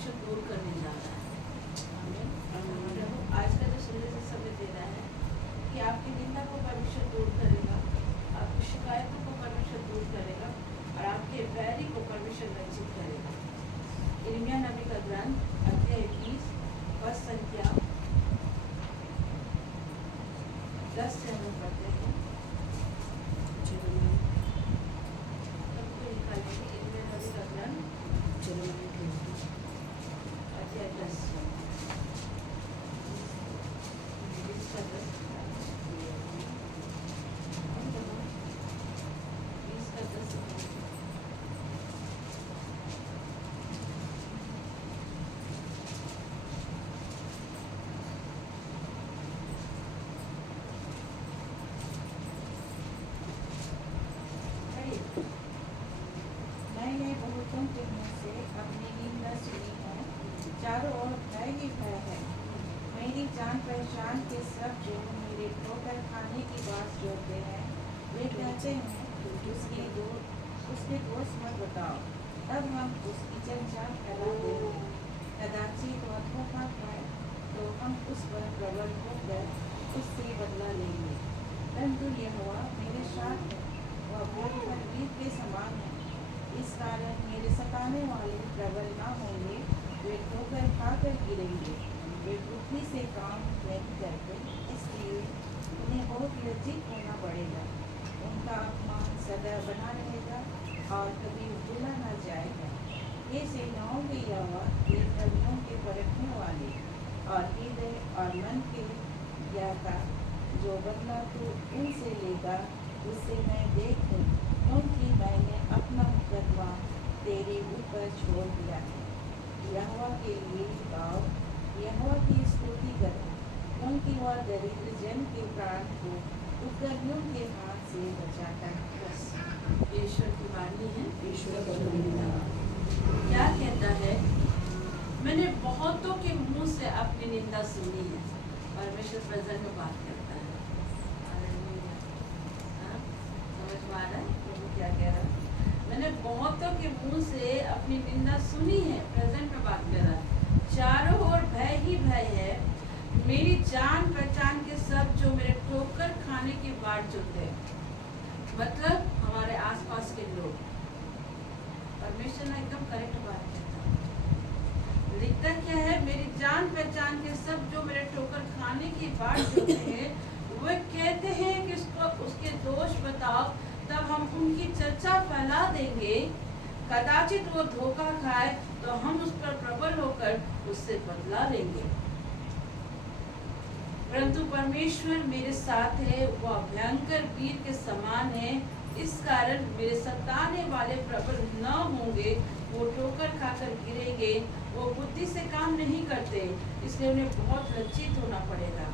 परमेश्वर दूर करने जा रहा है। आमीन। आज का जो संदेश समय दे रहा है कि आपकी निंदा को परमेश्वर दूर करेगा, आपकी शिकायतों को परमेश्वर दूर करेगा और आपके बैरी को परमेश्वर रक्षित करेगा। यिर्मयाह नबी का ग्रंथ अध्याय 20 पद संख्या 10 से हम पढ़ते हैं। सबको निकालेंगे यिर्मयाह नबी का ग्रंथ अध्याय 10 का 10 मैंने बहुतों के मुँह से अपनी निंदा सुनी है, चारों ओर भय ही भय है। मेरी जान पहचान के सब जो मेरे ठोकर खाने की बात जोड़ते हैं, वे कहते हैं उसके दोष मत बताओ, तब हम उसकी चर्चा फैला देंगे। कदाचित वह धोखा खाए तो हम उस पर प्रबल होकर उससे बदला लेंगे। परंतु यहोवा मेरे साथ है, वह बोल पर वीर के समान है। इस कारण मेरे सताने वाले प्रबल न होंगे, वे ठोकर खाकर गिरेंगे। वे बुद्धि से काम नहीं करते, इसलिए उन्हें बहुत लज्जित होना पड़ेगा। उनका अपमान सदा बना रहेगा और कभी भूला न जाएगा। ये सेनाओं के यहोवा, ये धर्मियों के परखने वाले और हृदय और मन के ज्ञाता, जो बदला तू इनसे लेगा उससे मैं देखूं, क्योंकि मैंने अपना मुकदमा तेरे ऊपर छोड़ दिया है। यहोवा के लिए गाओ, यहोवा की स्तुति करो, क्योंकि वह दरिद्र जन के प्राण को उपद्रवियों के हाथ से बचाता है। ईश्वर की वाणी है। ईश्वर का धन्यवाद। क्या कहता है? मैंने बहुतों के मुंह से अपनी निंदा सुनी है। परमेश्वर प्रेजेंट में बात करता है। समझ में आ रहा है प्रभु क्या कह रहा है? मैंने बहुतों के मुंह से अपनी निंदा सुनी है। प्रेजेंट में बात कर रहा है। चारों ओर भय ही भय है। मेरी जान पहचान के सब जो मेरे ठोकर खाने की बाट चलते हैं, मतलब हमारे आसपास के लोग। परमेश्वर ने एकदम करेक्ट बात कहता है। लिखता क्या है? मेरी जान पहचान के सब जो मेरे ठोकर खाने की बाट चलते हैं, वे कहते हैं कि उसके दोष बताओ, तब हम उनकी चर्चा फैला देंगे। कदाचित वो धोखा खाए तो हम उस पर प्रबल होकर उससे बदला लेंगे। परंतु परमेश्वर मेरे साथ है, वह भयंकर वीर के समान है। इस कारण मेरे सताने वाले प्रबल न होंगे, वो ठोकर खाकर गिरेंगे। वो बुद्धि से काम नहीं करते, इसलिए उन्हें बहुत लज्जित होना पड़ेगा।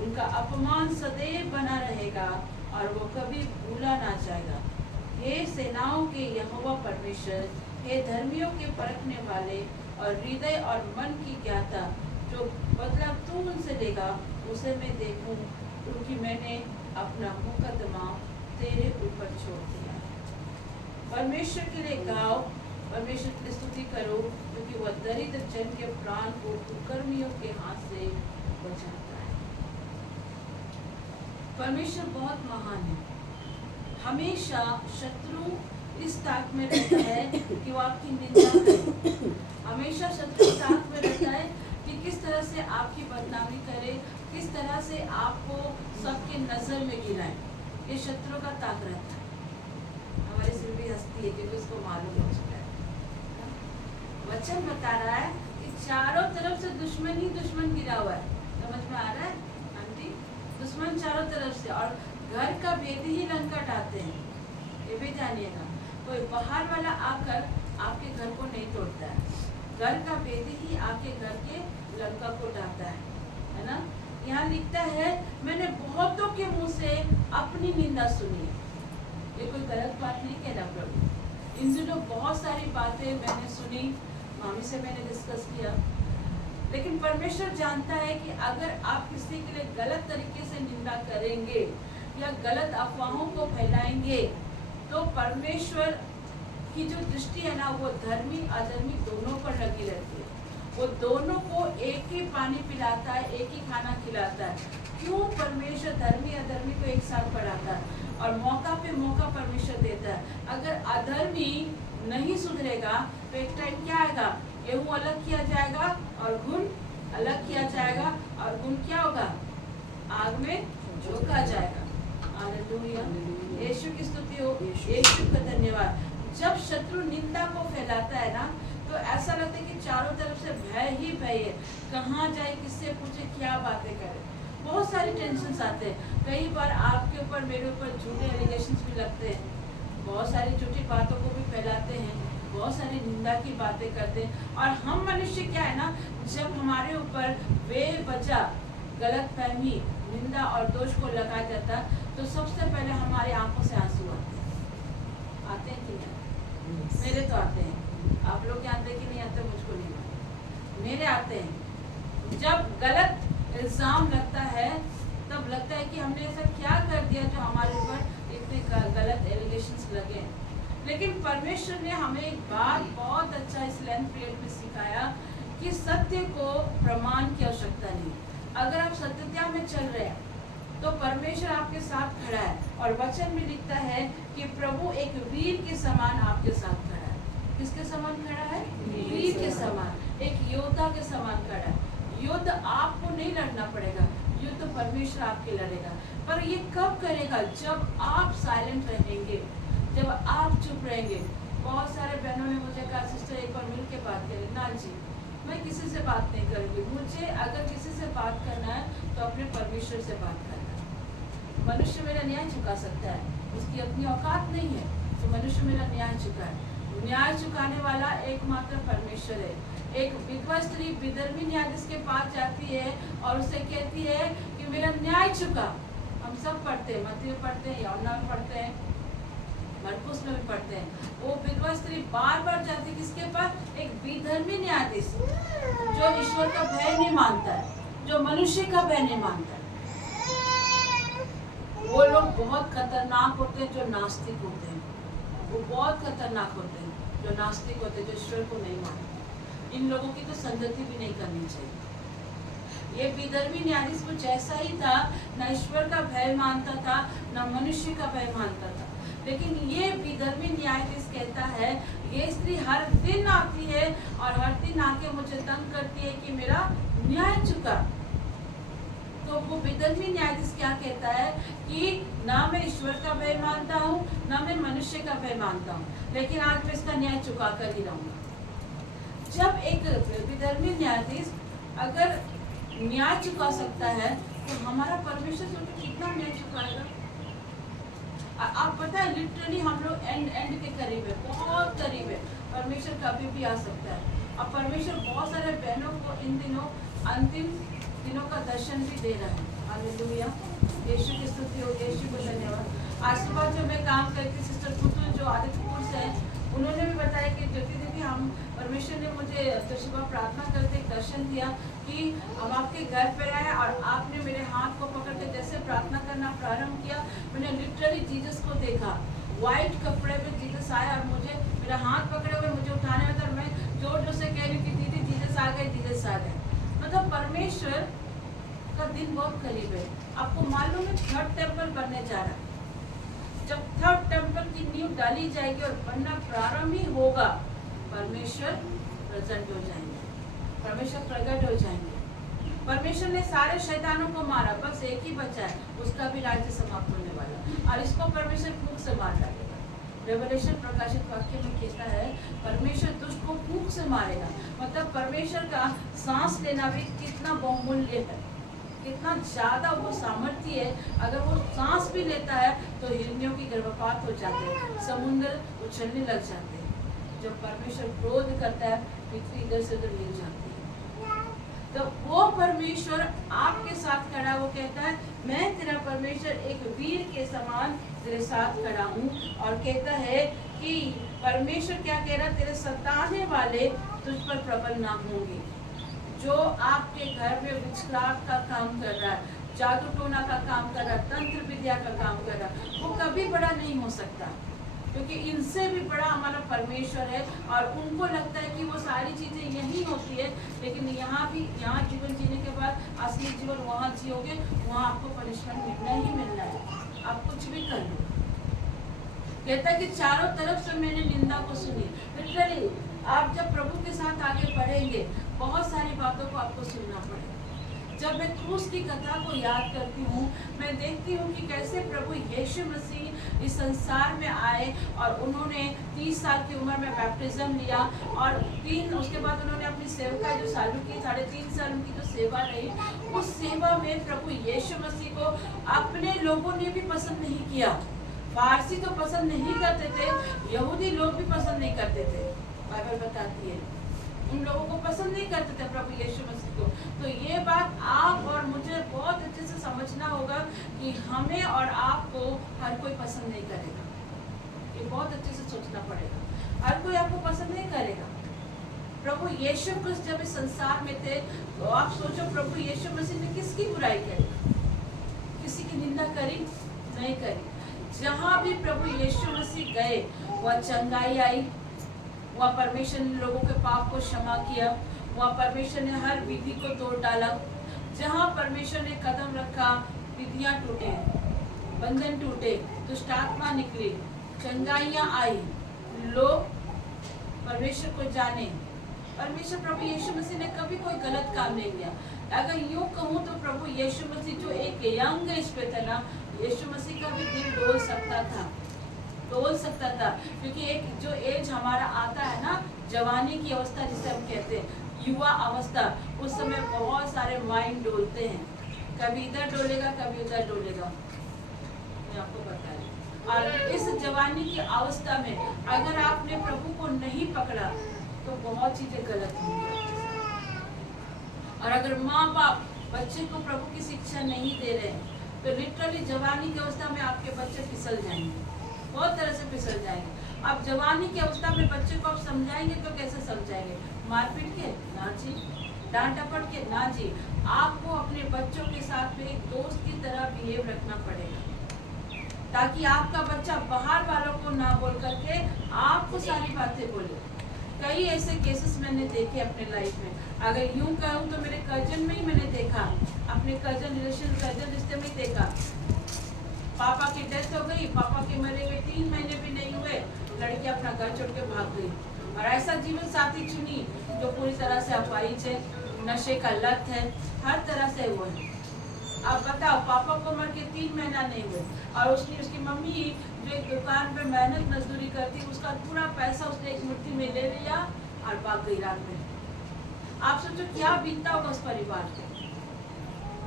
उनका अपमान सदैव बना रहेगा और वो कभी भूला ना जाएगा। हे सेनाओं के यहोवा परमेश्वर, हे धर्मियों के परखने वाले और हृदय और मन की ज्ञाता, जो बदला तू उनसे लेगा उसे मैं देखूं, क्योंकि मैंने अपना मुकदमा तेरे ऊपर छोड़ दिया है। परमेश्वर के लिए गाओ, परमेश्वर की स्तुति करो, क्योंकि वह दरिद्र जन के प्राण को कुकर्मियों के हाथ से बचाता है। परमेश्वर बहुत महान है। हमेशा शत्रु इस ताक में रहता है कि वो आपकी निंदा करे। हमेशा शत्रु इस ताक में रहता है कि किस तरह से आपकी बदनामी करे, किस तरह से आपको सबके नजर में गिराए। ये शत्रु का ताक रहता है। हमारी सिर भी हंसती है क्योंकि उसको मालूम हो चुका है। वचन बता रहा है कि चारों तरफ से दुश्मन ही दुश्मन गिरा हुआ है। समझ में आ रहा है आंटी? दुश्मन चारों तरफ से, और घर का भेद ही लंका डालते हैं। ये भी जानिएगा, कोई बाहर वाला आकर आपके घर को नहीं तोड़ता है। घर का भेद ही आपके घर के लंका को डालता है ना? यहाँ लिखता है, मैंने बहुतों के मुंह से अपनी निंदा सुनी है। ये कोई गलत बात नहीं कह रहा प्रभु। इन दिनों बहुत सारी बातें मैंने सुनी, मामी से मैंने डिस्कस किया, लेकिन परमेश्वर जानता है कि अगर आप किसी के लिए गलत तरीके से निंदा करेंगे या गलत अफवाहों को फैलाएंगे, तो परमेश्वर की जो दृष्टि है ना, वो धर्मी अधर्मी दोनों पर लगी रहती है। वो दोनों को एक ही पानी पिलाता है, एक ही खाना खिलाता है। क्यों? परमेश्वर धर्मी अधर्मी को एक साथ बढ़ाता है और मौका पे मौका परमेश्वर देता है। अगर अधर्मी नहीं सुधरेगा तो एक टाइम क्या आएगा, गेहूं अलग किया जाएगा और घुन अलग किया जाएगा और घुन क्या होगा, आग में झोंका जाएगा। हालेलुया, यीशु की स्तुति हो, यीशु का धन्यवाद। जब शत्रु निंदा को फैलाता है ना, तो ऐसा लगता है कि चारों तरफ से भय ही भय है, कहाँ जाए, किससे पूछे, क्या बातें करे। बहुत सारी टेंशन आते हैं। कई बार आपके ऊपर मेरे ऊपर झूठे एलिगेशंस भी लगते हैं, बहुत सारी झूठी बातों को भी फैलाते हैं, बहुत सारी निंदा की बातें करते हैं। और हम मनुष्य क्या है ना, जब हमारे ऊपर बेवजह गलतफहमी, निंदा और दोष को लगाया जाता तो सबसे पहले हमारे आंखों से आंसू आते हैं कि नहीं? मेरे तो आते हैं। आप लोग जानते कि नहीं आते, मुझको नहीं आते, मेरे आते हैं। जब गलत इल्जाम लगता है तब लगता है कि हमने ऐसा क्या कर दिया जो हमारे ऊपर इतने गलत एलिगेशंस लगे। लेकिन परमेश्वर ने हमें एक बात बहुत अच्छा इस लेंथ पीरियड में सिखाया कि सत्य को प्रमाण की आवश्यकता नहीं। अगर आप सत्यता में चल रहे हैं तो परमेश्वर आपके साथ खड़ा है। और वचन में लिखता है कि प्रभु एक वीर के समान आपके साथ खड़ा है। किसके समान खड़ा है? वीर के समान, एक योद्धा के समान खड़ा है। युद्ध आपको नहीं लड़ना पड़ेगा, युद्ध तो परमेश्वर आपके लड़ेगा। पर ये कब करेगा? जब आप साइलेंट रहेंगे, जब आप चुप रहेंगे। बहुत सारे बहनों ने मुझे कहा, सिस्टर एक बार मिल के बात करें। ना जी, मैं किसी से बात नहीं करूँगी। मुझे अगर किसी से बात करना है तो अपने परमेश्वर से बात करना है। मनुष्य मेरा न्याय चुका सकता है, उसकी अपनी औकात नहीं है, तो मनुष्य मेरा न्याय चुका है। न्याय चुकाने वाला एकमात्र परमेश्वर है। एक विधवा स्त्री विधर्मी न्यायाधीश के पास जाती है और उसे कहती है कि मेरा न्याय चुका। हम सब पढ़ते हैं, मत्ती में पढ़ते हैं, यूहन्ना में पढ़ते हैं, मरकुस में भी पढ़ते हैं। वो विधवा स्त्री बार बार जाती है किसके पास? एक विधर्मी न्यायाधीश जो ईश्वर का भय नहीं मानता है, जो मनुष्य का भय नहीं मानता है। वो लोग बहुत खतरनाक होते हैं जो नास्तिक होते हैं। वो बहुत खतरनाक होते हैं जो नास्तिक होते हैं, जो ईश्वर को नहीं मानते। इन लोगों की तो संगति भी नहीं करनी चाहिए। ये विधर्मी न्यायाधीश कुछ ऐसा ही था, न ईश्वर का भय मानता था, न मनुष्य का भय मानता था। लेकिन ये विधर्मी न्यायाधीश कहता है, ये स्त्री हर दिन आती है और हर दिन आके मुझे तंग करती है कि मेरा न्याय चुका। तो वो विधर्मी न्यायाधीश क्या कहता है कि ना मैं ईश्वर का भय मानता हूँ, ना मैं मनुष्य का भय मानता हूँ, लेकिन आज मैं इसका न्याय चुका कर ही रहूंगा। जब एक विधर्मी न्यायाधीश अगर न्याय चुका सकता है तो हमारा परमेश्वर सोचो कितना न्याय चुकाएगा। आप पता है, लिटरली हम लोग एंड के करीब है, बहुत करीब है। परमेश्वर कभी भी आ सकता है। अब परमेश्वर बहुत सारे बहनों को इन दिनों अंतिम दिनों का दर्शन भी दे रहा है। हालेलुया, यीशु की स्तुति हो, यीशु को धन्यवाद। आज सुबह जो मैं काम करती, सिस्टर पुतुल जो आदित्यपुर से है, उन्होंने भी बताया कि ज्योति दीदी, हम परमेश्वर ने मुझे तो सुबह प्रार्थना करते एक दर्शन दिया कि हम आपके घर पर आए और आपने मेरे हाथ को पकड़ के जैसे प्रार्थना करना प्रारंभ किया, मैंने लिटरली जीसस को देखा। व्हाइट कपड़े में जीसस आया और मुझे मेरा हाथ पकड़े हुए मुझे उठाने में था। मैं जोर जोर से कह रही थी, दीदी जीसस आ गए, जीसस आ गए। मतलब परमेश्वर का दिन बहुत करीब है। आपको मालूम है, थर्ड टेम्पल बनने जा रहा है। जब थर्ड टेम्पल की नींव डाली जाएगी और बनना प्रारंभ ही होगा, परमेश्वर प्रेजेंट हो जाएंगे, परमेश्वर प्रकट हो जाएंगे। परमेश्वर ने सारे शैतानों को मारा, बस एक ही बचा है, उसका भी राज्य समाप्त होने वाला, और इसको परमेश्वर फूंक से मार डालेगा। रेवलेशन प्रकाशित वाक्य में कहता है, परमेश्वर दुष्ट को फूंक से मारेगा। मतलब परमेश्वर का सांस लेना भी कितना बहुमूल्य है, कितना ज्यादा वो सामर्थ्य है। अगर वो सांस भी लेता है तो हिरनियों की गर्भपात हो जाते हैं, समुद्र उछलने लग जाते हैं। जब परमेश्वर क्रोध करता है, पृथ्वी इधर से उधर हिल जाती है। तो वो परमेश्वर आपके साथ खड़ा, वो कहता है, मैं तेरा परमेश्वर एक वीर के समान तेरे साथ खड़ा हूँ। और कहता है कि परमेश्वर क्या कह रहा है, तेरे सताने वाले तुझ पर प्रबल ना होंगे। जो आपके घर में विचक्राफ्ट का काम कर रहा है, जादू टोना का काम कर रहा है, तंत्र विद्या का काम कर रहा है, वो कभी बड़ा नहीं हो सकता। क्योंकि इनसे भी बड़ा हमारा परमेश्वर है और उनको लगता है कि वो सारी चीजें यही होती है, लेकिन यहाँ जीवन जीने के बाद असली जीवन वहाँ जियोगे, वहाँ आपको पनिशमेंट मिलना ही मिलना है, आप कुछ भी कर लो। कहता है कि चारों तरफ से मैंने निंदा को सुनी। लिटरली आप जब प्रभु के साथ आगे बढ़ेंगे, बहुत सारी बातों को आपको सुनना पड़ेगा। जब मैं क्रूस की कथा को याद करती हूँ, मैं देखती हूँ कि कैसे प्रभु यीशु मसीह इस संसार में आए और उन्होंने 30 साल की उम्र में बैप्टिज्म लिया और उसके बाद उन्होंने अपनी सेवका जो चालू की, 3.5 साल उनकी जो सेवा रही, उस सेवा में प्रभु यीशु मसीह को अपने लोगों ने भी पसंद नहीं किया। फारसी तो पसंद नहीं करते थे, यहूदी लोग भी पसंद नहीं करते थे, बाइबल बताती है उन लोगों को पसंद नहीं करते थे प्रभु यीशु मसीह को। तो ये बात आप और मुझे बहुत अच्छे से समझना होगा कि हमें और आपको हर कोई पसंद नहीं करेगा, ये बहुत अच्छे से सोचना पड़ेगा। हर कोई आपको पसंद नहीं करेगा। प्रभु यीशु क्रिस्त जब इस संसार में थे, तो आप सोचो प्रभु यीशु मसीह ने किसकी बुराई करी, किसी की निंदा करी? नहीं करी। जहाँ भी प्रभु यीशु मसीह गए, वह चंगाई आई, वह परमेश्वर ने लोगों के पाप को क्षमा किया, वह परमेश्वर ने हर विधि को तोड़ डाला। जहाँ परमेश्वर ने कदम रखा, विधियाँ टूटे, बंधन टूटे, दुष्ट आत्मा निकली, चंगाइयाँ आई, लोग परमेश्वर को जाने। परमेश्वर प्रभु यीशु मसीह ने कभी कोई गलत काम नहीं किया। अगर यूँ कहूँ तो प्रभु यीशु मसीह जो एक यंग एज पे था ना, यीशु मसीह का भी दिल डोल सकता था, क्योंकि एक जो एज हमारा आता है ना, जवानी की अवस्था जिसे हम कहते हैं, युवा अवस्था, उस समय बहुत सारे माइंड डोलते हैं, कभी इधर डोलेगा कभी उधर डोलेगा, मैं आपको बता रही। और इस जवानी की अवस्था में अगर आपने प्रभु को नहीं पकड़ा तो बहुत चीजें गलत होंगी। और अगर माँ बाप बच्चे को प्रभु की शिक्षा नहीं दे रहे तो लिटरली जवानी की अवस्था में आपके बच्चे फिसल जाएंगे, बहुत तरह से फिसल जाएंगे। अब जवानी की अवस्था में बच्चे को आप समझाएंगे तो कैसे समझाएंगे? मारपीट के? ना जी। डांट डपट के? ना जी। आपको अपने बच्चों के साथ में एक दोस्त की तरह बिहेव रखना पड़ेगा, ताकि आपका बच्चा बाहर वालों को ना बोल करके आपको सारी बातें बोले। कई ऐसे केसेस मैंने देखे अपने लाइफ में। अगर यूं कहूँ तो मेरे कजन में ही मैंने देखा, अपने कजन रिश्ते में ही देखा। पापा की डेथ हो गई, पापा के मरे हुए 3 महीने भी नहीं हुए, लड़की अपना घर छोड़ के भाग गई और ऐसा जीवन साथी चुनी जो पूरी तरह से अपाहिज है, नशे का लत है, हर तरह से वो है। अब बताओ, पापा को मर के 3 महीना नहीं हुए और उसकी मम्मी जो एक दुकान पे मेहनत मजदूरी करती, उसका पूरा पैसा उसने एक मुट्ठी में ले लिया और भाग गई रात में। आप सोचो क्या बीतता होगा उस परिवार पे,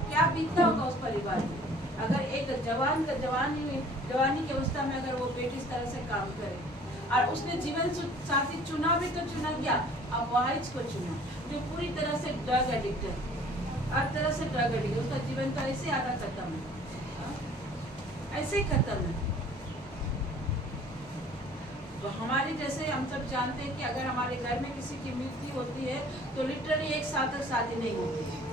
क्या बीतता होगा उस परिवार पे। अगर एक जवानी की अवस्था में अगर वो बेटी इस तरह से काम करे और उसने जीवन साथी चुना भी तो चुना क्या, अपाहिज को चुना, जो पूरी तरह से ड्रग एडिक्ट है, हर तरह से ड्रग एडिक्ट, उसका जीवन तो ऐसे आधा खत्म है, ऐसे ही खत्म है। तो हमारे जैसे हम सब जानते हैं कि अगर हमारे घर में किसी की मृत्यु होती है तो लिटरली एक साथ शादी नहीं होती है,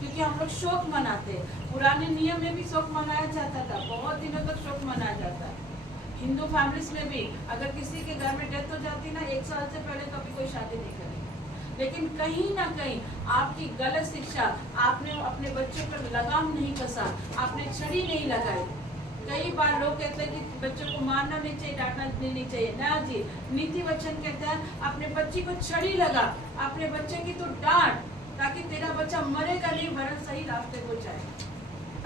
क्योंकि हम लोग शोक मनाते हैं। पुराने नियम में भी शोक मनाया जाता था, बहुत दिनों तक शोक मनाया जाता है। हिंदू फैमिलीज में भी अगर किसी के घर में डेथ हो जाती ना, 1 साल से पहले कभी कोई शादी नहीं करेगी। लेकिन कहीं ना कहीं आपकी गलत शिक्षा, आपने अपने बच्चों पर लगाम नहीं कसा, आपने छड़ी नहीं लगाई। कई बार लोग कहते हैं कि बच्चों को मारना नहीं चाहिए, डांटना नहीं चाहिए। ना जी, नीति वचन कहता है अपने बच्ची को छड़ी लगा, अपने बच्चे की तो डांट, ताकि तेरा बच्चा मरेगा नहीं वरन सही रास्ते को जाए।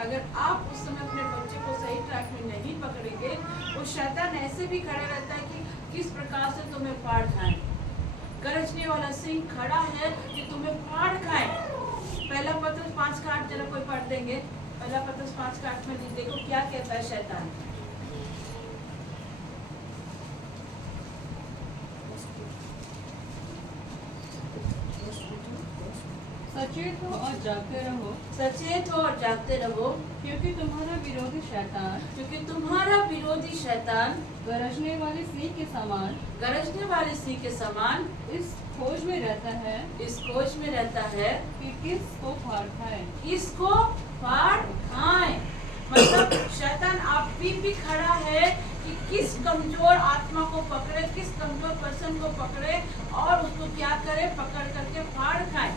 अगर आप उस समय अपने बच्चे को सही ट्रैक में नहीं पकड़ेंगे, वो शैतान ऐसे भी खड़ा रहता है कि किस प्रकार से तुम्हें फाड़ खाए। गरजने वाला सिंह खड़ा है कि तुम्हें फाड़ खाए। पहला पत्रस 5:8 जरा कोई पढ़ देंगे। पहला पत्रस 5:8 में देखो क्या कहता है शैतान। सचेत हो और जागते रहो, सचेत हो और जागते रहो, क्योंकि तुम्हारा विरोधी शैतान, क्योंकि तुम्हारा विरोधी शैतान गरजने वाले सिंह के समान, गरजने वाले सिंह के समान इस खोज में रहता है, इस खोज में रहता है कि किसको फाड़ खाए। किसको फाड़ खाए। मतलब शैतान आप भी खड़ा है कि किस कमजोर आत्मा को पकड़े, किस कमजोर पर्सन को पकड़े और उसको क्या करे, पकड़ करके फाड़ खाए।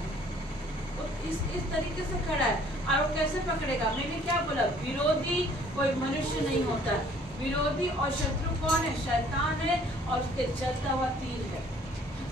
तो इस तरीके से खड़ा है। और वो कैसे पकड़ेगा? मैंने क्या बोला, विरोधी कोई मनुष्य नहीं होता। विरोधी और शत्रु कौन है? शैतान है और उसके जलता हुआ तीर है।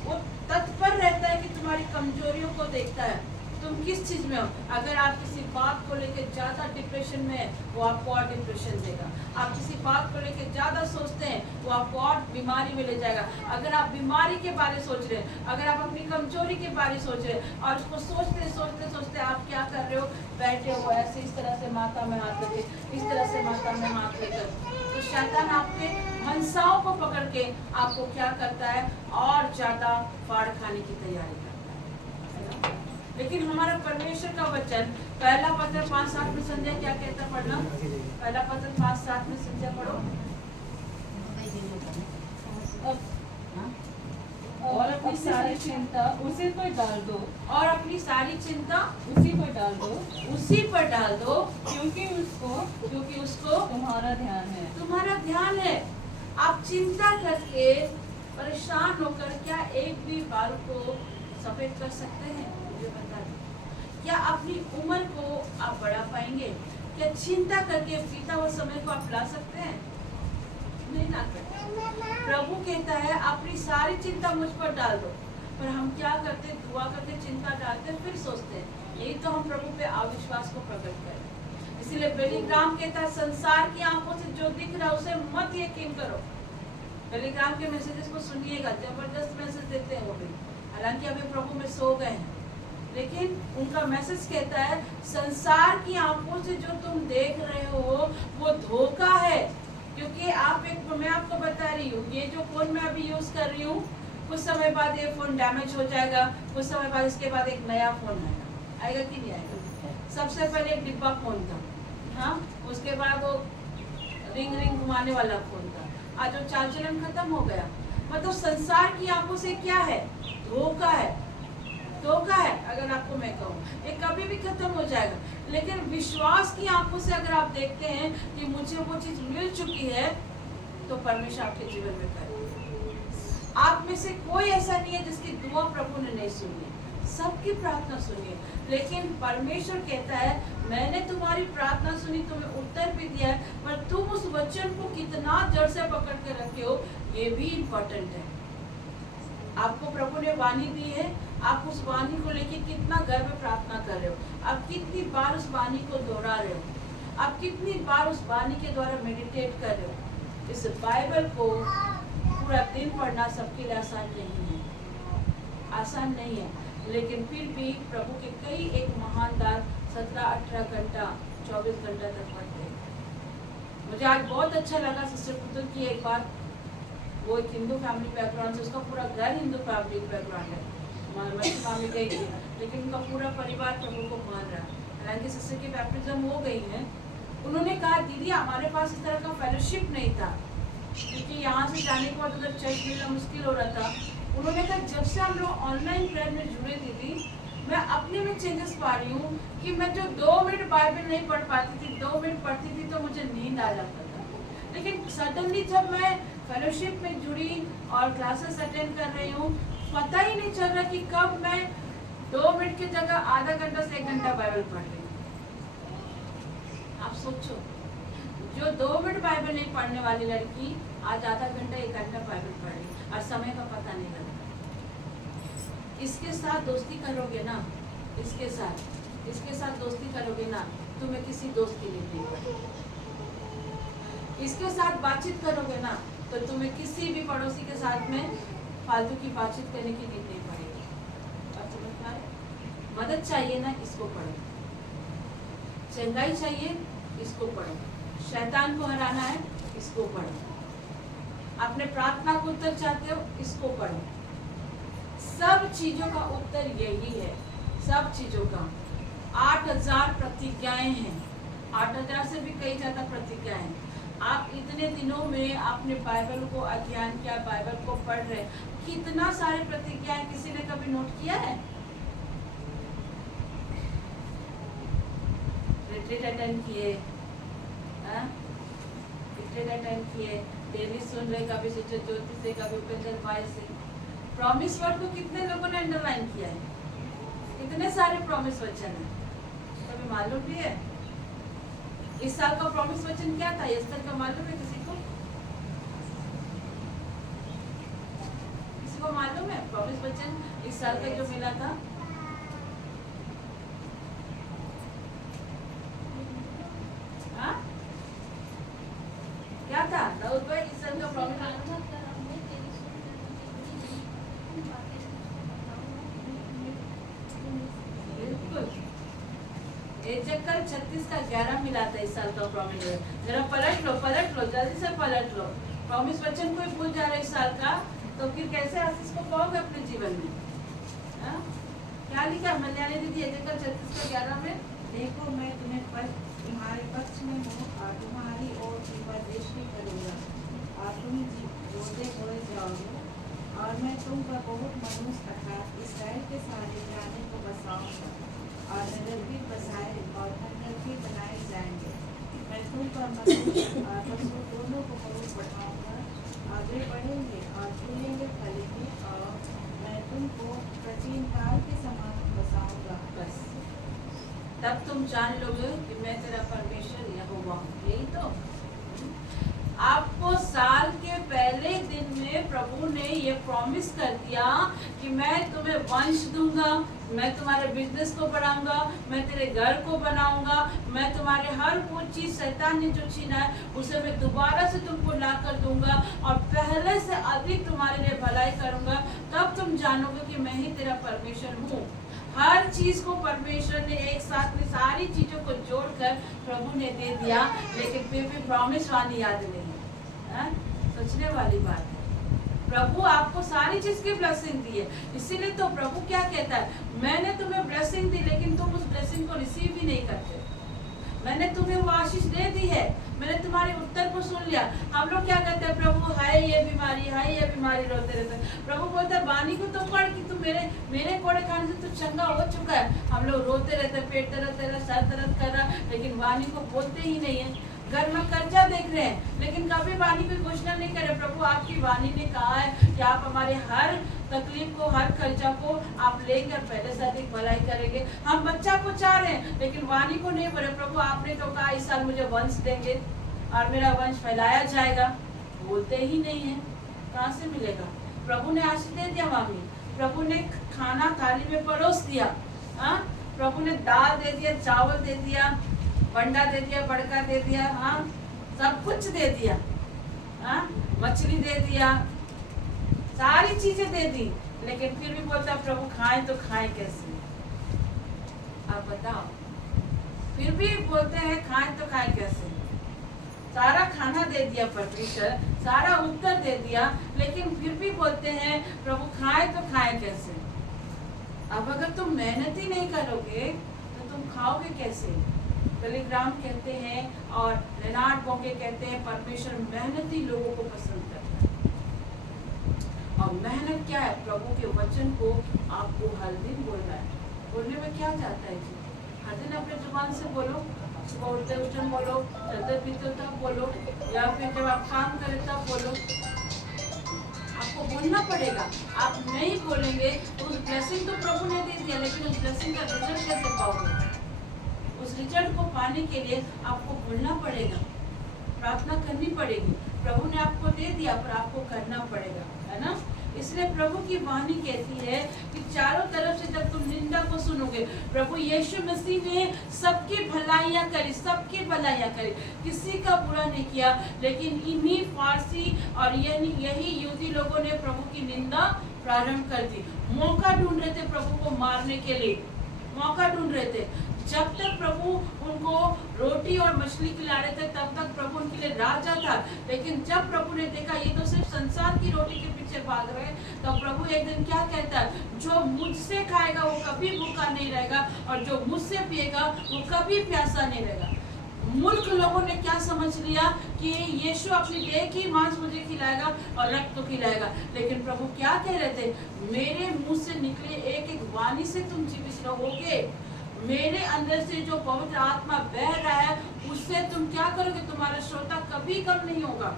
वो तत्पर रहता है कि तुम्हारी कमजोरियों को देखता है, तुम किस चीज में हो। अगर आप किसी बात को लेकर ज्यादा डिप्रेशन में है, वो आपको और डिप्रेशन देगा। आप किसी बात को लेकर ज्यादा सोचते हैं, वो आपको और बीमारी में ले जाएगा। अगर आप बीमारी के बारे सोच रहे हैं, अगर आप अपनी कमजोरी के बारे सोच रहे हैं और उसको सोचते सोचते सोचते आप क्या कर रहे हो, बैठे हो ऐसे इस तरह से माथा में हाथ लेके, इस तरह से माथा में हाथ लेकर, तो शैतान आपके मनसाओं को पकड़ के आपको क्या करता है, और ज्यादा फाड़ खाने की तैयारी करता है। लेकिन हमारा परमेश्वर का वचन पहला पत्र 5:7 में संध्या क्या कहता, पढ़ना पहला पत्र 5:7 में संध्या पढ़ो। और अपनी सारी चिंता उसी पर डाल दो, और अपनी सारी चिंता उसी पर डाल दो, उसी पर डाल दो, क्योंकि उसको तुम्हारा ध्यान है। तुम्हारा ध्यान है। आप चिंता करके परेशान होकर क्या एक भी बाल को सफेद कर सकते हैं? मुझे बता दो, क्या अपनी उम्र को आप बढ़ा पाएंगे? क्या चिंता करके बीता हुआ समय को आप ला सकते हैं? नहीं ला सकते। प्रभु कहता है अपनी सारी चिंता मुझ पर डाल दो, पर हम क्या करते, दुआ करके चिंता डालते हैं, फिर सोचते हैं। यही तो हम प्रभु पे अविश्वास को प्रकट करें। इसीलिए बेलीग्राम कहता है संसार की आंखों से जो दिख रहा है उसे मत यकीन करो। बेलीग्राम के मैसेजेस को सुनिएगा, जबरदस्त मैसेज देते हैं वो भी। हालांकि अभी प्रभु में सो गए हैं, लेकिन उनका मैसेज कहता है संसार की आंखों से जो तुम देख रहे हो वो धोखा है। क्योंकि मैं आपको बता रही हूँ, ये जो फोन मैं अभी यूज कर रही हूँ, कुछ समय बाद ये फोन डैमेज हो जाएगा, कुछ समय बाद इसके बाद एक नया फोन आएगा कि नहीं आएगा? सबसे पहले एक डिब्बा फोन था, हाँ, उसके बाद वो रिंग घुमाने वाला फोन था, आज वो चाल चलन खत्म हो गया। मतलब संसार की आंखों से क्या है? धोखा है, धोखा है। अगर आपको मैं कहूँ, ये कभी भी खत्म हो जाएगा। लेकिन विश्वास की आंखों से अगर आप देखते हैं कि मुझे वो चीज मिल चुकी है, तो परमेश्वर आपके जीवन में करे। आप में से कोई ऐसा नहीं है जिसकी दुआ प्रभु ने नहीं सुनी है, सबकी प्रार्थना सुनी है। लेकिन परमेश्वर कहता है मैंने तुम्हारी प्रार्थना सुनी, तुम्हें उत्तर भी दिया है, पर तुम उस वचन को कितना जड़ से पकड़ के रखे हो, ये भी इम्पोर्टेंट है। आपको प्रभु ने वाणी दी है, आप उस वाणी को लेके कितना गर्व प्रार्थना कर रहे हो, आप कितनी बार उस वाणी को दोहरा रहे हो, आप कितनी बार उस वाणी के द्वारा मेडिटेट कर रहे हो। इस बाइबल को पूरा दिन पढ़ना सबके लिए आसान नहीं है, आसान नहीं है। लेकिन फिर भी प्रभु के कई एक महान दास 17-18 घंटा 24 घंटा तक पढ़ते हैं। मुझे आज बहुत अच्छा लगा सिस्टर पुतुल की एक बात, वो एक हिंदू फैमिली बैकग्राउंड से, उसका पूरा घर हिंदू फैमिली बैकग्राउंड है, मामी गई थी, लेकिन उनका पूरा परिवार प्रभु को मान रहा है। हालांकि सिस्टर की बैप्टिज्म हो गई है। उन्होंने कहा दीदी हमारे पास इस तरह का फेलोशिप नहीं था, क्योंकि यहाँ से जाने के बाद उधर चर्च मिलना मुश्किल हो रहा था। उन्होंने कहा जब से हम लोग ऑनलाइन प्रेयर में जुड़े दीदी, मैं अपने में चेंजेस पा रही हूँ कि मैं जो 2 मिनट बाइबल नहीं पढ़ पाती थी, 2 मिनट पढ़ती थी तो मुझे नींद आ जाता था। लेकिन सडनली जब मैं फेलोशिप में जुड़ी और क्लासेस अटेंड कर रही हूँ, पता ही नहीं चल रहा कि कब मैं 2 मिनट की जगह आधा घंटा से 1 घंटा बाइबल पढ़ रही हूँ। आप सोचो, जो 2 मिनट बाइबल नहीं पढ़ने वाली लड़की आज आधा घंटा 1 घंटा बाइबल पढ़ रही और समय का पता नहीं लगता। इसके साथ दोस्ती करोगे ना, इसके साथ दोस्ती करोगे ना, तुम्हें किसी दोस्त की नीड नहीं पड़ेगी। इसके साथ बातचीत करोगे ना, तो तुम्हें किसी भी पड़ोसी के साथ में फालतू की बातचीत करने की नीड नहीं पड़ेगी। और समझ, मदद चाहिए ना, इसको पढ़ो। चंगाई चाहिए, इसको पढ़ो। शैतान को हराना है, इसको पढ़ो। अपने प्रार्थना को उत्तर चाहते हो, इसको पढ़ो। सब चीजों का उत्तर यही है, सब चीजों का। 8000 प्रतिज्ञाएं हैं, 8000 से भी कई ज्यादा प्रतिज्ञाएं। आप इतने दिनों में आपने बाइबल को अध्ययन किया, बाइबल को पढ़ रहे, कितना सारे प्रतिज्ञाएं किसी ने कभी नोट किया है? रिट्रीट अटेंड किए, क्रिस्टियन अटेंड किए, डेली सुन रहे, कभी सिस्टर ज्योति से, कभी उपेंद्र भाई से। प्रॉमिस वर्ड को कितने लोगों ने अंडरलाइन किया है? कितने सारे प्रॉमिस वचन है, कभी मालूम भी है? इस साल का प्रॉमिस वचन क्या था? एस्तर का मालूम है किसी को? किसी को मालूम है प्रॉमिस वचन इस साल का जो मिला था? हाँ? क्या था दाऊद भाई इस साल का प्रॉमिस? बिल्कुल, एजेकल 36 का 11 मिला था इस साल का प्रॉमिस। जरा पलट लो जल्दी से पलट लो। प्रॉमिस वचन कोई भूल जा रहा है इस साल का, तो फिर कैसे आशीष को पाओगे अपने जीवन में? हाँ? क्या लिखा है मलयाली दीदी एजेकल 36 का 11 में? देखो मैं तुम्हारे पक्ष में हूँ और तुम्हारी ओर कृपा दृष्टि करूँगा और तुम रोते हुए जाओगे और मैं तुम पर बहुत मनुष्य अर्थात इसराइल के सारे घराने को बसाऊंगा और नगर भी बसाए और खंडहर भी बनाए जाएंगे। मैं तुम पर मनुष्य और पशु दोनों को बहुत बढ़ाऊंगा और वे बढ़ेंगे और फूलेंगे फलेंगे और मैं तुमको प्राचीन काल के समान बसाऊंगा। बस तब तुम जान लोगे कि मैं तेरा परमेश्वर यहोवा हूँ। यही तो आपको साल के पहले दिन में प्रभु ने ये प्रॉमिस कर दिया कि मैं तुम्हें वंश दूंगा, मैं तुम्हारे बिजनेस को बढ़ाऊंगा, मैं तेरे घर को बनाऊंगा, मैं तुम्हारे हर वो चीज शैतान ने जो छीना है उसे मैं दोबारा से तुमको ला कर दूंगा और पहले से अधिक तुम्हारे लिए भलाई करूंगा। तब तुम जानोगे कि मैं ही तेरा परमेश्वर हूँ। हर चीज को परमेश्वर ने एक साथ में सारी चीजों को जोड़कर प्रभु ने दे दिया, लेकिन फिर भी प्रॉमिस वाली याद नहीं है। सोचने वाली बात है। प्रभु आपको सारी चीज की ब्लेसिंग दी है, इसीलिए तो प्रभु क्या कहता है, मैंने तुम्हें ब्लेसिंग दी लेकिन तुम उस ब्लेसिंग को रिसीव ही नहीं करते। मैंने तुम्हें वो आशीष दे दी है, मैंने तुम्हारे उत्तर को सुन लिया। हम लोग क्या कहते हैं, प्रभु हाय ये बीमारी रोते रहते हैं। प्रभु बोलता है वाणी को तो पढ़ कि तू मेरे कोड़े खाने से तू चंगा हो चुका है। हम लोग रोते रहते, पेट दर्द तेरा, सर दर्द कर रहा, लेकिन वाणी को बोलते ही नहीं है। घर में कर्जा देख रहे हैं लेकिन कभी वाणी की घोषणा नहीं करे। प्रभु आपकी वाणी ने कहा है कि आप हमारे हर तकलीफ को, हर कर्जा को आप लेकर पहले से अधिक भलाई करेंगे। हम बच्चा को चाह रहे हैं लेकिन वाणी को नहीं बोले। प्रभु आपने तो कहा इस साल मुझे वंश देंगे और मेरा वंश फैलाया जाएगा, बोलते ही नहीं है। कहाँ से मिलेगा? प्रभु ने आशीष दे दिया मामी, प्रभु ने खाना थाली में परोस दिया, हाँ प्रभु ने दाल दे दिया, चावल दे दिया, बंडा दे दिया, बड़का दे दिया, हाँ सब कुछ दे दिया, हाँ मछली दे दिया, सारी चीजें दे दी, लेकिन फिर भी बोलता प्रभु खाएं तो खाएं कैसे? आप बताओ। फिर भी बोलते हैं खाएं तो खाएं कैसे? सारा खाना दे दिया परमेश्वर, सारा उत्तर दे दिया, लेकिन फिर भी बोलते हैं प्रभु खाएं तो खाएं कैसे? अब अगर तुम मेहनत ही नहीं करोगे तो तुम खाओगे कैसे? टेलीग्राम कहते हैं और रेनाल्ड बोंगे कहते हैं परमेश्वर मेहनती लोगों को पसंद करता है। और मेहनत क्या है? प्रभु के वचन को आपको हर दिन बोलना है। बोलने में क्या जाता है जी? हर दिन अपने जुबान से बोलो, सुबह उठते उठते बोलो, चलते फिरते तब बोलो, या फिर जब आप काम करें तब बोलो। आपको बोलना पड़ेगा। आप नहीं बोलेंगे तो उस ब्लेसिंग तो प्रभु ने दे दिया, लेकिन उस ब्लेसिंग का रिजल्ट कैसे पाओगे? उस रिजल्ट को पाने के लिए आपको बोलना पड़ेगा, प्रार्थना करनी पड़ेगी। प्रभु ने आपको दे दिया पर आपको करना पड़ेगा, है ना? इसलिए प्रभु की वाणी कहती है कि चारों तरफ से जब तुम निंदा को सुनोगे, प्रभु यीशु मसीह ने सबकी भलाइयाँ करी, सबकी भलाइयाँ करी, किसी का बुरा नहीं किया, लेकिन इन्हीं फारसी और यही यहूदी लोगों ने प्रभु की निंदा प्रारंभ कर दी। मौका ढूंढ रहे थे प्रभु को मारने के लिए, मौका ढूंढ रहे थे। जब तक प्रभु उनको रोटी और मछली खिला रहे थे तब तक प्रभु उनके लिए राजा था, लेकिन जब प्रभु ने देखा ये तो सिर्फ संसार की रोटी के पीछे भाग रहे हैं, तो प्रभु एक दिन क्या कहता है, जो मुझसे खाएगा वो कभी भूखा नहीं रहेगा और जो मुझसे पिएगा वो कभी प्यासा नहीं रहेगा। मूर्ख लोगों ने क्या समझ लिया कि यीशु अपनी देह की मांस मुझे खिलाएगा और रक्त तो खिलाएगा, लेकिन प्रभु क्या कह रहे थे, मेरे मुंह से निकले एक एक वाणी से तुम जीवित रहोगे। मेरे अंदर से जो पवित्र आत्मा बह रहा है उससे तुम क्या करोगे, तुम्हारा श्रोता कभी कम नहीं होगा।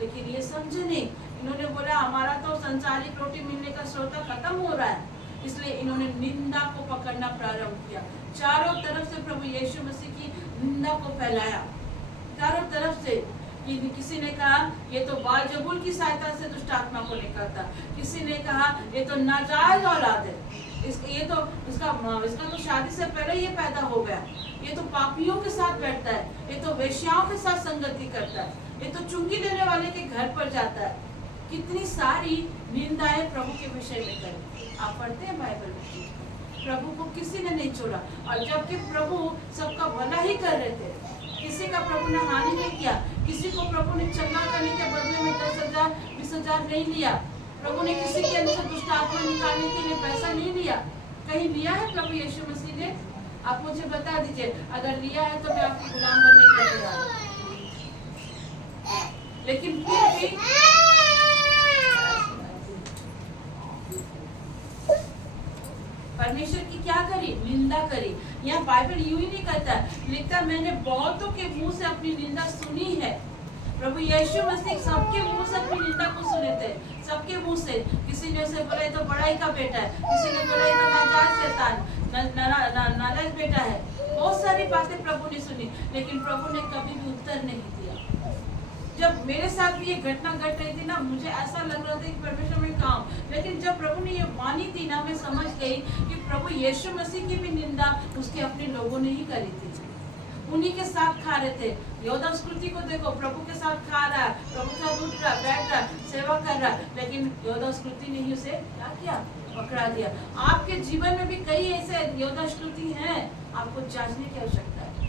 लेकिन ये समझे नहीं, इन्होंने बोला हमारा तो संसारिक रोटी मिलने का श्रोता खत्म हो रहा है, इसलिए इन्होंने निंदा को पकड़ना प्रारंभ किया। चारों तरफ से प्रभु यीशु मसीह की निंदा को फैलाया, चारों तरफ से। किसी ने कहा ये तो बालजबूल की सहायता से दुष्ट आत्मा को निकालता, किसी ने कहा ये तो नाजायज औलाद है, इसका तो शादी से पहले ये पैदा हो गया, ये तो पापियों के साथ बैठता है, ये तो वेश्याओं के साथ संगति करता है, ये तो चुंगी देने वाले के घर पर जाता है। कितनी सारी निंदाएं प्रभु के विषय में करें। आप पढ़ते हैं बाइबल में, प्रभु को किसी ने नहीं छोड़ा, और जबकि प्रभु सबका भला ही कर रहे थे, किसी का प्रभु ने हानि नहीं किया, किसी को प्रभु ने चंगा करने के बदले में 10,000 20,000 नहीं लिया, प्रभु ने किसी के अंदर दुष्ट आत्मा निकालने के लिए पैसा नहीं लिया। कहीं लिया है प्रभु यीशु मसीह ने? आप मुझे बता दीजिए, अगर लिया है तो मैं आपको गुलाम बनने के लिए तैयार हूं। लेकिन फिर भी परमेश्वर की क्या करी? निंदा करी। यहाँ बाइबल यूं ही नहीं कहता, लिखता मैंने बहुतों के मुंह से अपनी निंदा सुनी है। प्रभु यीशु मसीह सबके मुंह से अपनी निंदा को सुने थे, सबके मुंह से। किसी ने उसे बोला तो बड़ाई का बेटा है, किसी ने बोला तो नाजायज शैतान, नालायक बेटा है। बहुत सारी बातें प्रभु ने सुनी, लेकिन प्रभु ने कभी भी उत्तर नहीं दिया। जब मेरे साथ भी ये घटना घट रही थी ना, मुझे ऐसा लग रहा था कि परमेश्वर में काम, लेकिन जब प्रभु ने ये वाणी दी ना, मैं समझ गई कि प्रभु यीशु मसीह की भी निंदा उसके अपने लोगों ने ही करी थी, उन्हीं के साथ खा रहे थे। योद्धा स्कृति को देखो, प्रभु के साथ खा रहा है, प्रभु के साथ उठ रहा, बैठ रहा, सेवा कर रहा, लेकिन योद्धा स्कृति ने ही उसे क्या किया? पकड़ा दिया। आपके जीवन में भी कई ऐसे योद्धा स्कृति हैं, आपको जांचने की आवश्यकता है।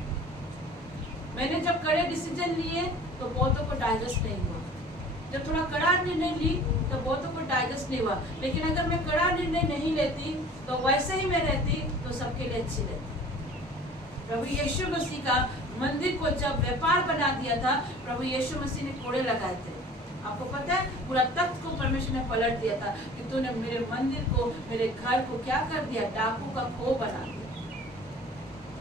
मैंने जब कड़े डिसीजन लिए तो बहुतों को डाइजेस्ट नहीं हुआ, जब थोड़ा कड़ा निर्णय ली तो बहुतों को डाइजेस्ट नहीं हुआ, लेकिन अगर मैं कड़ा निर्णय नहीं लेती तो वैसे ही मैं रहती तो सबके लिए अच्छी रहती। प्रभु यीशु मसीह का मंदिर को जब व्यापार बना दिया था, प्रभु यीशु मसीह ने कोड़े लगाए थे। आपको पता है, पूरा तख्त को परमेश्वर ने पलट दिया था कि तूने मेरे मंदिर को, मेरे घर को क्या कर दिया? डाकू का खो बना दिया।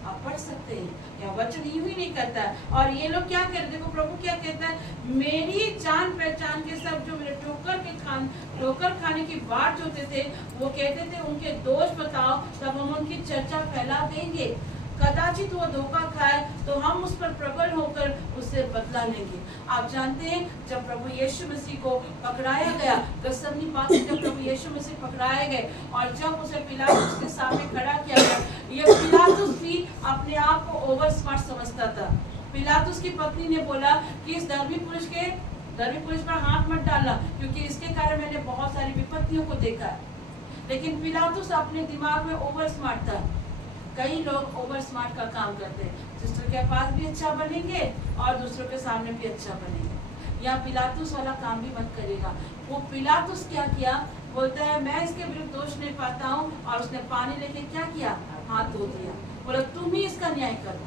आप पढ़ सकते हैं, यह वचन यूं ही नहीं करता है। और ये लोग क्या कहते, देखो प्रभु क्या कहता है, मेरी जान पहचान के सब जो मेरे ठोकर खाने की बात जोते थे, वो कहते थे उनके दोष बताओ, तब हम उनकी चर्चा फैला देंगे। कदाचित वो धोखा खाए तो हम उस पर प्रबल होकर उससे बदला लेंगे। आप जानते हैं, जब प्रभु यीशु मसीह को पकड़ाया गया, गसमनी बाग में जब प्रभु यीशु मसीह पकड़ाए गए और जब उसे पिलातुस के सामने खड़ा किया गया, ये पिलातुस भी अपने आप को ओवर स्मार्ट समझता था। पिलातुस की पत्नी ने बोला कि इस धर्मी पुरुष पर हाथ मत डालना, क्योंकि इसके कारण मैंने बहुत सारी विपत्तियों को देखा है। लेकिन पिलातुस अपने दिमाग में ओवर स्मार्ट था। कई लोग ओवर स्मार्ट का काम करते हैं, दूसरों के पास भी अच्छा बनेंगे और दूसरों के सामने भी अच्छा बनेंगे। या पिलातुस वाला काम भी मत करेगा। वो पिलातुस क्या किया, बोलता है मैं इसके विरुद्ध दोष नहीं पाता हूँ, और उसने पानी लेके क्या किया? हाथ धो दिया। बोला तुम ही इसका न्याय करो।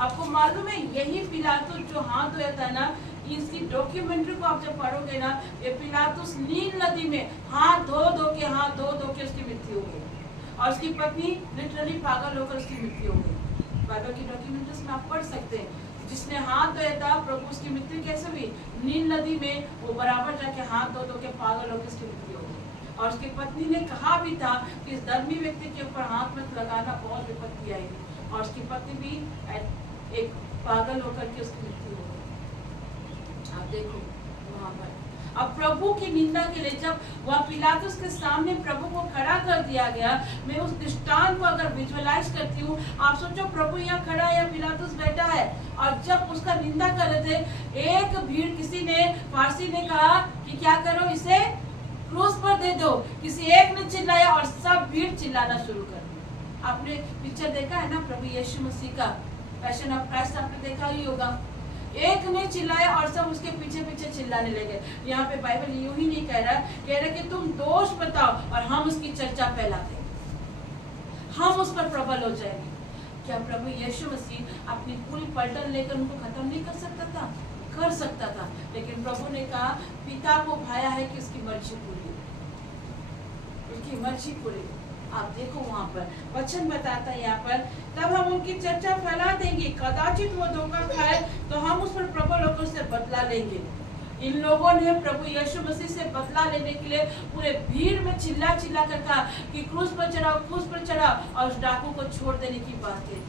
आपको मालूम है, यही पिलातुस जो हाथ धोया था ना, इसकी डॉक्यूमेंट्री को आप जब पढ़ोगे ना, ये पिलातुस नील नदी में हाथ धो धो के उसकी मृत्यु हो गई, और उसकी पत्नी लिटरली पागल होकर उसकी मृत्यु हो गई। बाइबल की डॉक्यूमेंट्रीज में आप पढ़ सकते हैं। जिसने हाथ धोया था प्रभु, उसकी मृत्यु कैसे हुई? नील नदी में वो बराबर जाके हाथ धो के पागल होकर उसकी मृत्यु हो गई। और उसकी पत्नी ने कहा भी था कि इस धर्मी व्यक्ति के ऊपर हाथ मत लगाना, बहुत विपत्ति आएगी। और उसकी पत्नी भी एक पागल होकर के उसकी मृत्यु हो गई। आप देखो वहां पर। अब प्रभु की निंदा के लिए जब वह पिलातुस के सामने प्रभु को खड़ा कर दिया गया, मैं उस दृष्टांत को अगर विजुअलाइज करती हूँ, आप सोचो प्रभु यहाँ खड़ा है या पिलातुस बैठा है, और जब उसका निंदा कर रहे थे, एक भीड़, किसी ने, फारसी ने कहा कि क्या करो, इसे क्रूस पर दे दो। किसी एक ने चिल्लाया और सब भीड़ चिल्लाना शुरू कर दी। आपने पिक्चर देखा है ना प्रभु यीशु मसीह का पैशन ऑफ क्राइस्ट, आपने देखा ही होगा। एक ने चिल्लाया और सब उसके पीछे पीछे चिल्लाने लगे। यहाँ पे बाइबल यूं ही नहीं कह रहा कि तुम दोष बताओ और हम उसकी चर्चा फैला दें, हम उस पर प्रबल हो जाएंगे। क्या प्रभु यीशु मसीह अपनी पूरी पलटन लेकर उनको खत्म नहीं कर सकता था? कर सकता था, लेकिन प्रभु ने कहा पिता को भाया है कि उसकी मर्जी पूरी हो, उसकी मर्जी पूरी हो। आप देखो वहां पर वचन बताता है यहाँ पर, तब हम उनकी चर्चा फैला देंगे, कदाचित वो धोखा खाए तो हम उस पर प्रबल होकर उससे बदला लेंगे। इन लोगों ने प्रभु यीशु मसीह से बदला लेने के लिए पूरे भीड़ में चिल्ला चिल्ला कर कहा कि क्रूस पर चढ़ाओ, क्रूस पर चढ़ाओ, और उस डाकू को छोड़ देने की बात है।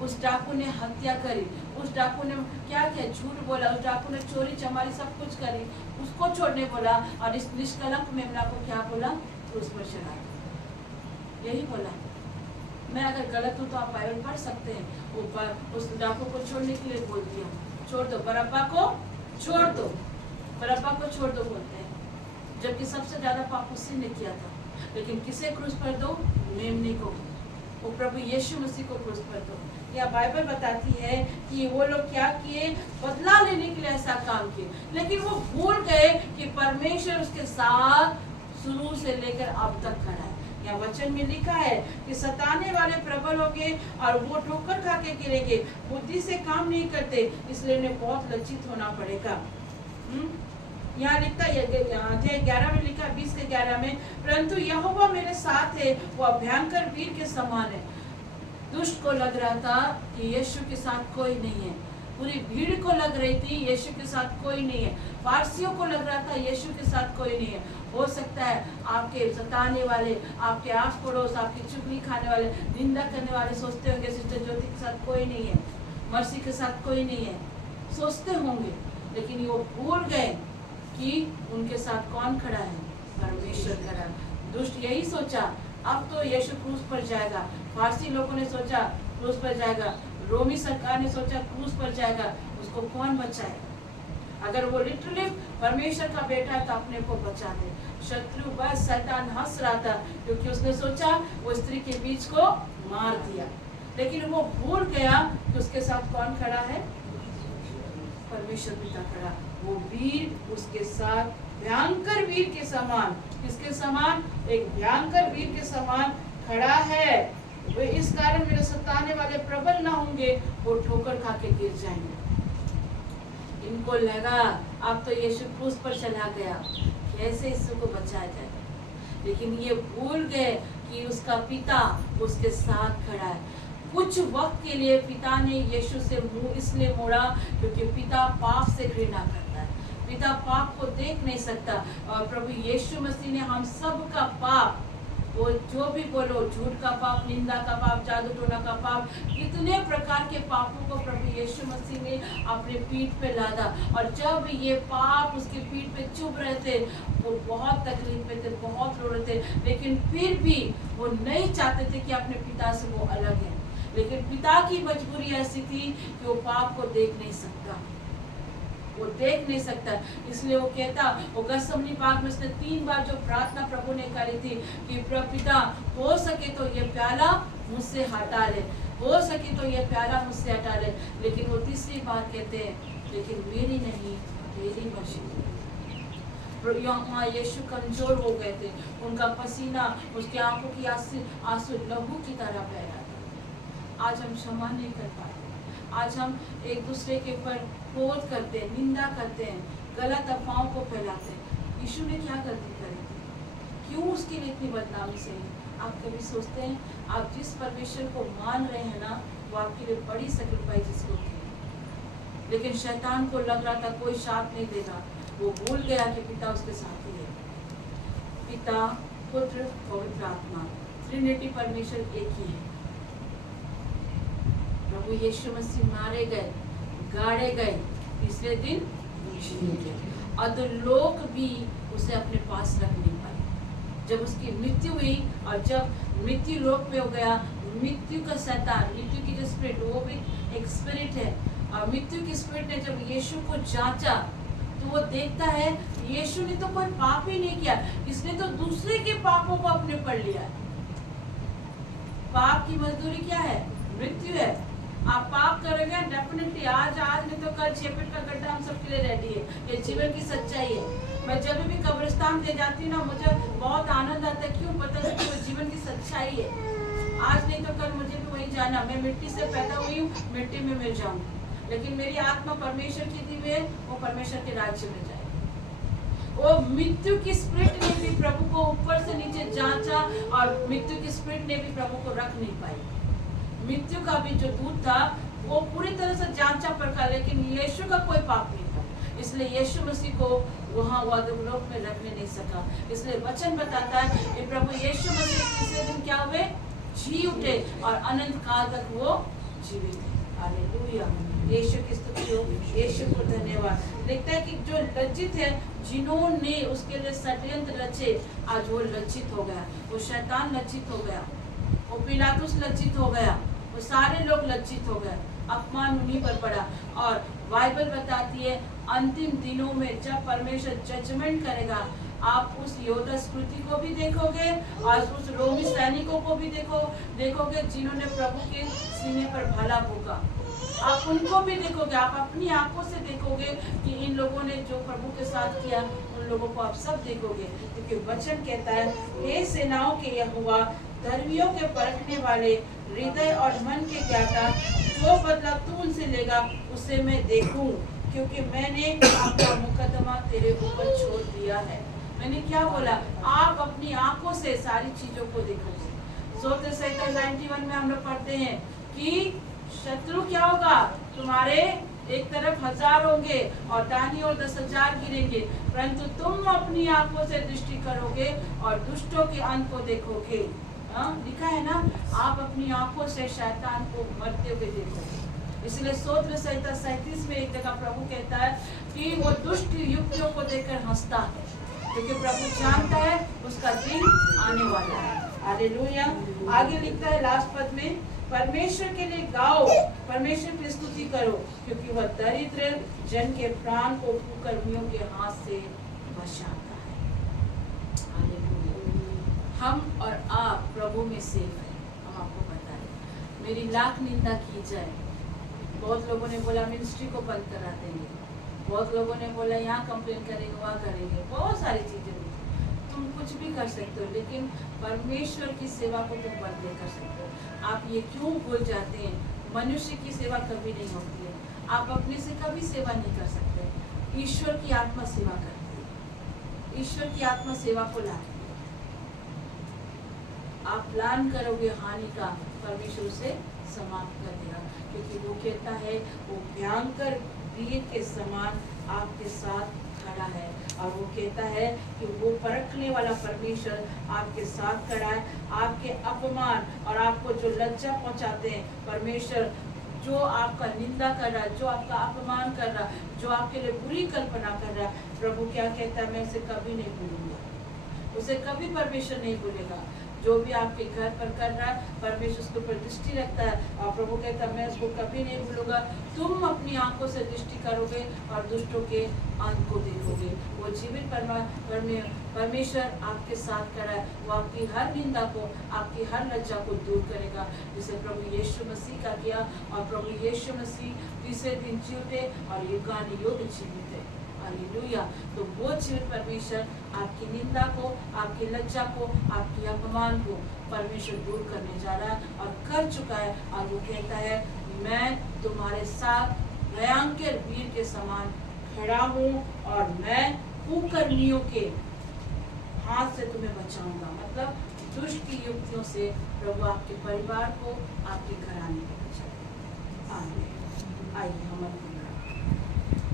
उस डाकू ने हत्या करी, उस डाकू ने क्या किया, झूठ बोला, उस डाकू ने चोरी चमारी सब कुछ करी, उसको छोड़ने बोला, और इस निष्कलंक मेमना को क्या बोला, क्रूस पर चढ़ा, यही बोला। मैं अगर गलत हूँ तो आप बाइबल पढ़ सकते हैं। वो उस डाकू को छोड़ने के लिए बोल दिया, छोड़ दो, बरअब्बा को छोड़ दो, बरअब्बा को छोड़ दो बोलते हैं, जबकि सबसे ज्यादा पाप उसी ने किया था। लेकिन किसे क्रूस पर दो, मेमने को, वो प्रभु यीशु मसीह को क्रूस पर दो। या बाइबल बताती है कि वो लोग क्या किए, बदला लेने के लिए ऐसा काम किए, लेकिन वो भूल गए कि परमेश्वर उसके साथ शुरू से लेकर अब तक खड़ा है। या वचन में लिखा है कि सताने वाले प्रबल होंगे और वो ठोकर खा के गिरेंगे, बुद्धि से काम नहीं करते, इसलिए उन्हें बहुत लज्जित होना पड़ेगा। यहाँ लिखता है, अध्याय 11 में लिखा है, 20 के 11 में, परंतु यहोवा मेरे साथ है, वो भयंकर वीर के समान है। दुष्ट को लग रहा था कि यीशु के साथ कोई नहीं है, पूरी भीड़ को लग रही थी यीशु के साथ कोई नहीं है, फारसियों को लग रहा था यीशु के साथ कोई नहीं है। हो सकता है आपके सताने वाले, आपके आस पड़ोस, आपकी चुगली खाने वाले, निंदा करने वाले सोचते होंगे सिस्टर ज्योति के साथ कोई नहीं है, मर्सी के साथ कोई नहीं है, सोचते होंगे, लेकिन वो भूल गए कि उनके साथ कौन खड़ा है, परमेश्वर खड़ा। दुष्ट यही सोचा, अब तो यीशु क्रूस पर जाएगा, फारसी लोगों ने सोचा क्रूस पर जाएगा, रोमी सरकार ने सोचा क्रूस पर जाएगा, उसको कौन बचाएगा। अगर वो लिटरली परमेश्वर का बेटा है तो अपने को बचा दे। शत्रु बस शैतान हंस रहा था क्योंकि उसने सोचा वो स्त्री के बीच को मार दिया, लेकिन वो भूल गया कि उसके साथ कौन खड़ा है, परमेश्वर पिता खड़ा। वो वीर उसके साथ भयंकर वीर के समान, किसके समान, एक भयंकर वीर के समान खड़ा है। वे इस कारण मेरे सताने वाले प्रबल ना होंगे, वो ठोकर खा के गिर जाएंगे। इनको लगा अब तो यीशु क्रूस पर चला गया, कैसे यीशु को बचाया जाए, लेकिन ये भूल गए कि उसका पिता उसके साथ खड़ा है। कुछ वक्त के लिए पिता ने यीशु से मुंह इसलिए मोड़ा क्योंकि पिता पाप से घृणा करता है, पिता पाप को देख नहीं सकता। और प्रभु यीशु मसीह ने हम सब का पाप, वो जो भी बोलो, झूठ का पाप, निंदा का पाप, जादू टोना का पाप, कितने प्रकार के पापों को प्रभु यीशु मसीह ने अपने पीठ पे लादा। और जब ये पाप उसके पीठ पे चुभ रहे थे, वो बहुत तकलीफ में थे, बहुत रो रहे थे, लेकिन फिर भी वो नहीं चाहते थे कि अपने पिता से वो अलग है। लेकिन पिता की मजबूरी ऐसी थी कि वो पाप को देख नहीं सकता, वो देख नहीं सकता, इसलिए वो कहता, वो गसमनी पाक में उसने 3 बार जो प्रार्थना प्रभु ने करी थी कि प्रभु पिता हो सके तो ये प्याला मुझसे हटा ले, हो सके तो ये प्याला मुझसे हटा ले, लेकिन वो तीसरी बार कहते हैं लेकिन मेरी नहीं तेरी मर्जी। यीशु कमजोर हो गए थे, उनका पसीना, उसकी आंखों की आंसू लहू की तरह बह रहा था। आज हम क्षमा नहीं कर पाते, आज हम एक दूसरे के ऊपर क्रोध करते हैं, निंदा करते हैं, गलत अफवाहों को फैलाते हैं। यीशु ने क्या गलती करी थी, क्यों उसके लिए इतनी बदनामी सही? आप कभी सोचते हैं आप जिस परमेश्वर को मान रहे हैं ना, वो आपके लिए बड़ी सैक्रिफाइस होती है, लेकिन शैतान को लग रहा था कोई साथ नहीं देगा, वो भूल गया कि पिता उसके साथ ही है। पिता, पुत्र, पवित्र आत्मा, ट्रिनिटी परमेश्वर एक ही है। प्रभु यीशु मसीह मारे गए, गाड़े गए, तीसरे दिन अधोलोक भी उसे अपने पास रख नहीं पाए। जब उसकी मृत्यु हुई और जब मृत्यु लोक में हो गया, मृत्यु का शैतान, मृत्यु की जो स्पिरिट, वो भी एक स्पिरिट है, और मृत्यु की स्पिरिट ने जब यीशु को जांचा तो वो देखता है यीशु ने तो कोई पाप ही नहीं किया, इसने तो दूसरे के पापों को अपने पढ़ लिया। पाप की मजदूरी क्या है? मृत्यु है। आप पाप करोगे डेफिनेटली, आज नहीं तो कल 6 फीट का गड्ढा हम सबके लिए रेडी है। ये जीवन की सच्चाई है। मैं जब भी कब्रिस्तान दे जाती हूँ ना, मुझे बहुत आनंद आता है। क्यों? पता है कि वो जीवन की सच्चाई है। आज नहीं तो कल मुझे भी वहीं जाना। मैं मिट्टी से पैदा हुई हूँ, मिट्टी में मिल जाऊंगी, लेकिन मेरी आत्मा परमेश्वर की दी हुई है, वो परमेश्वर के राज्य में जाए। वो मृत्यु की स्पिरिट ने भी प्रभु को ऊपर से नीचे जांचा और मृत्यु की स्पिरिट ने भी प्रभु को रख नहीं पाई। मृत्यु का भी जो दूत था वो पूरी तरह से जांचा परखा, लेकिन यीशु का कोई पाप नहीं था, इसलिए यीशु मसीह को वहाँ वादलोक में रखने नहीं सका। इसलिए वचन बताता है कि प्रभु यीशु मसीह तीसरे दिन क्या हुए, जी उठे और अनंत काल तक वो जीवित है। हालेलुया, यीशु की स्तुति हो, यीशु को धन्यवाद। लिखता है कि जो लज्जित है, जिन्होंने उसके लिए षड्यंत्र रचे, आज वो लज्जित हो गया, वो शैतान लज्जित हो गया, वो पिलातुस लज्जित हो गया, वो सारे लोग लज्जित हो गए, अपमान उन्हीं पर पड़ा। और बाइबल बताती है अंतिम दिनों में जब परमेश्वर जजमेंट करेगा, आप उस योद्धा स्मृति को भी देखोगे और उस रोमी सैनिकों को भी देखोगे जिन्होंने प्रभु के सीने पर भाला फूंका। आप उनको भी देखोगे, आप अपनी आंखों से देखोगे कि इन लोगों ने जो प्रभु के साथ किया, उन लोगों को आप सब देखोगे। क्योंकि वचन कहता है, हे सेनाओं के यहोवा, धर्मियों के परखने वाले, हृदय और मन के ज्ञाता, जो बदला तू उनसे लेगा उसे मैं देखूं, क्योंकि मैंने अपना मुकदमा तेरे ऊपर छोड़ दिया है। मैंने क्या बोला, आप अपनी आंखों से सारी चीजों को देखोगे। स्तोत्र संहिता 91 में हम लोग पढ़ते हैं कि शत्रु क्या होगा, तुम्हारे एक तरफ 1000 होंगे और दाहिनी ओर 10,000 गिरेंगे, परंतु तुम अपनी आंखों से दृष्टि करोगे और दुष्टों के अंत को देखोगे। लिखा है ना, आप अपनी आंखों से शैतान को मरते हुए देखोगे। इसलिए स्तोत्र संहिता 37 में एक जगह प्रभु कहता है कि वो दुष्ट युक्तियों को देखकर हंसता है, क्योंकि प्रभु जानता है उसका दिन आने वाला है। हालेलुया। आगे लिखता है लास्ट पद में, परमेश्वर के लिए गाओ, परमेश्वर की स्तुति करो, क्योंकि वह दरिद्र जन के प्राण को कुकर्मियों के हाथ से बचाता है। हालेलुया। हम और आप प्रभु में सेफ हैं। हम आपको पता है, मेरी लाख निंदा की जाए, बहुत लोगों ने बोला मिनिस्ट्री को बंद करा देंगे, बहुत लोगों ने बोला यहाँ कंप्लेन करेंगे, वहाँ करेंगे, बहुत सारी चीजें। तुम कुछ भी कर सकते हो, लेकिन परमेश्वर की सेवा को तुम बंद नहीं कर सकते। आप ये क्यों भूल जाते हैं, मनुष्य की सेवा कभी नहीं होती है, आप अपने से कभी सेवा नहीं कर सकते। ईश्वर की आत्मा सेवा करती है, ईश्वर की आत्मा सेवा को लाती है। आप प्लान करोगे हानि का, परमेश्वर उसे समाप्त कर देगा, क्योंकि वो कहता है वो भयंकर वीर के समान आपके साथ खड़ा है। और वो कहता है कि वो परखने वाला परमेश्वर आपके साथ खड़ा है। आपके अपमान और आपको जो लज्जा पहुंचाते हैं, परमेश्वर जो आपका निंदा कर रहा है, जो आपका अपमान कर रहा है, जो आपके लिए बुरी कल्पना कर रहा है, प्रभु क्या कहता है, मैं उसे कभी नहीं भूलूंगा। उसे कभी परमेश्वर नहीं भूलेगा। जो भी आपके घर पर कर रहा है, परमेश्वर उसके ऊपर दृष्टि रखता है और प्रभु कहता है मैं उसको कभी नहीं भूलूंगा। तुम अपनी आंखों से दृष्टि करोगे और दुष्टों के अंत को देखोगे। वो जीवित परमेश्वर आपके साथ खड़ा है। वो आपकी हर निंदा को, आपकी हर लज्जा को दूर करेगा, जिसे प्रभु यीशु मसीह का किया। और प्रभु यीशु मसीह तीसरे दिन जी उठे और युगानुयुग जीवित है। हालेलुया। तो वो जीवित परमेश्वर आपकी निंदा को, आपकी लज्जा को, आपकी अपमान को परमेश्वर दूर करने जा रहा है और कर चुका है। और वो कहता है मैं तुम्हारे साथ भयंकर वीर के समान खड़ा हूँ और मैं कुकर्मियों के हाथ से तुम्हें बचाऊंगा। मतलब दुष्ट की युक्तियों से प्रभु आपके परिवार को, आपके घराने को बचाएगा। आइए हम